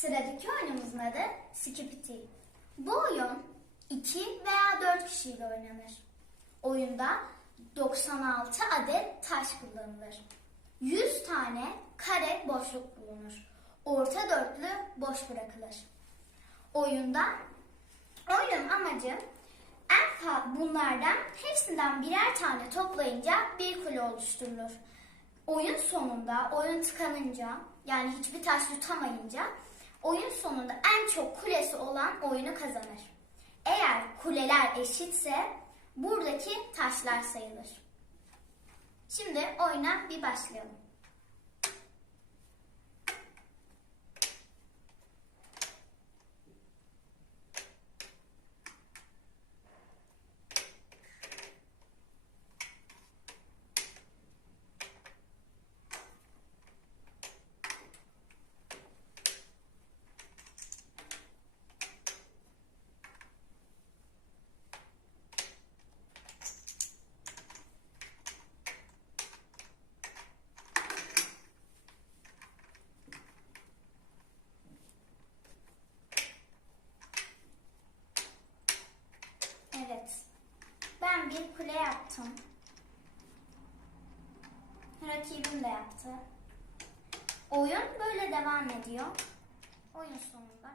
Sıradaki oyunumuzun adı Skipity. Bu oyun 2 veya 4 kişiyle oynanır. Oyunda 96 adet taş kullanılır. 100 tane kare boşluk bulunur. Orta dörtlü boş bırakılır. Oyunda oyunun amacı en fa- bunlardan hepsinden birer tane toplayınca bir kule oluşturulur. Oyun sonunda, oyun tıkanınca yani hiçbir taş tutamayınca oyun sonunda en çok kulesi olan oyunu kazanır. Eğer kuleler eşitse buradaki taşlar sayılır. Şimdi oyuna bir başlayalım. Evet. Ben bir kule yaptım. Rakibim de yaptı. Oyun böyle devam ediyor. Oyun sonunda